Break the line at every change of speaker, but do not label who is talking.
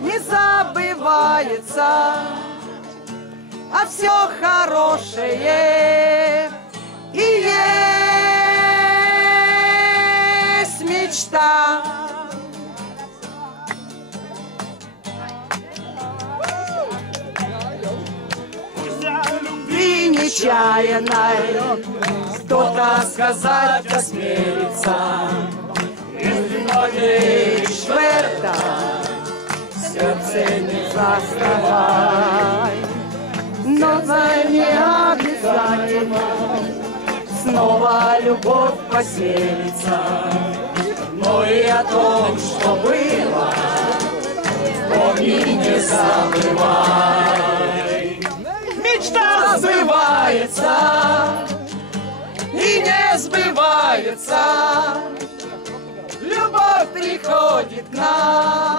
не забывается, а все хорошее и есть мечта. Любви нечаянной кто-то сказать осмелится, сердце не заставай. Но за не обязательно снова любовь поселится. Но и о том, что было, помни, не забывай. Мечта сбывается и не сбывается. Любовь приходит к нам.